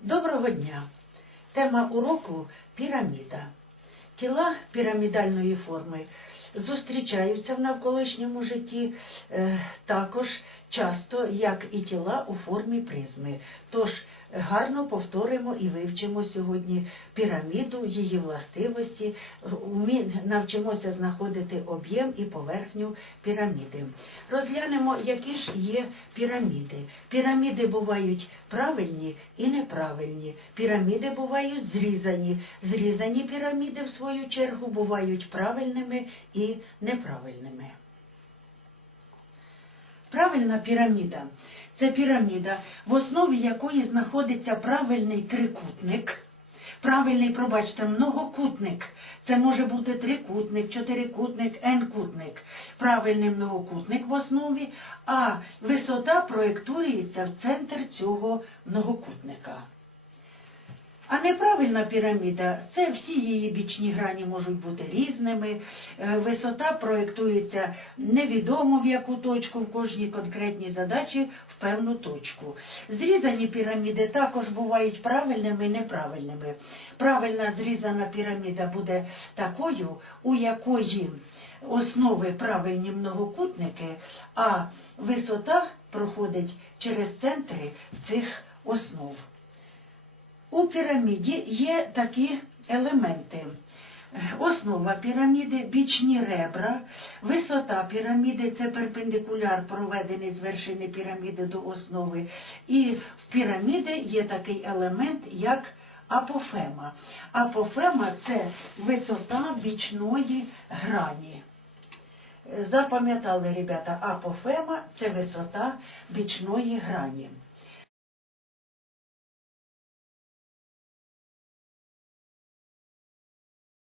Доброго дня! Тема уроку піраміда. Тіла пірамідальної форми зустрічаються в навколишньому житті е, також часто, як і тіла у формі призми. Тож гарно повторимо і вивчимо сьогодні піраміду, її властивості, навчимося знаходити об'єм і поверхню піраміди. Розглянемо, які ж є піраміди. Піраміди бувають правильні і неправильні. Піраміди бувають зрізані. Зрізані піраміди, в свою чергу, бувають правильними і неправильними. Правильна піраміда це піраміда, в основі якої знаходиться правильний трикутник. Правильний, пробачте, многокутник. Це може бути трикутник, чотирикутник, n-кутник. Правильний многокутник в основі, а висота проєктується в центр цього многокутника. А неправильна піраміда це всі її бічні грані можуть бути різними. е, Висота проєктується невідомо в яку точку в кожній конкретній задачі в певну точку. Зрізані піраміди також бувають правильними і неправильними. Правильна зрізана піраміда буде такою, у якої основи правильні многокутники, а висота проходить через центри цих основ. У піраміді є такі елементи. Основа піраміди, бічні ребра, висота піраміди це перпендикуляр, проведений з вершини піраміди до основи. І в піраміди є такий елемент, як апофема. Апофема це висота бічної грані. Запам'ятали, ребята, апофема це висота бічної грані.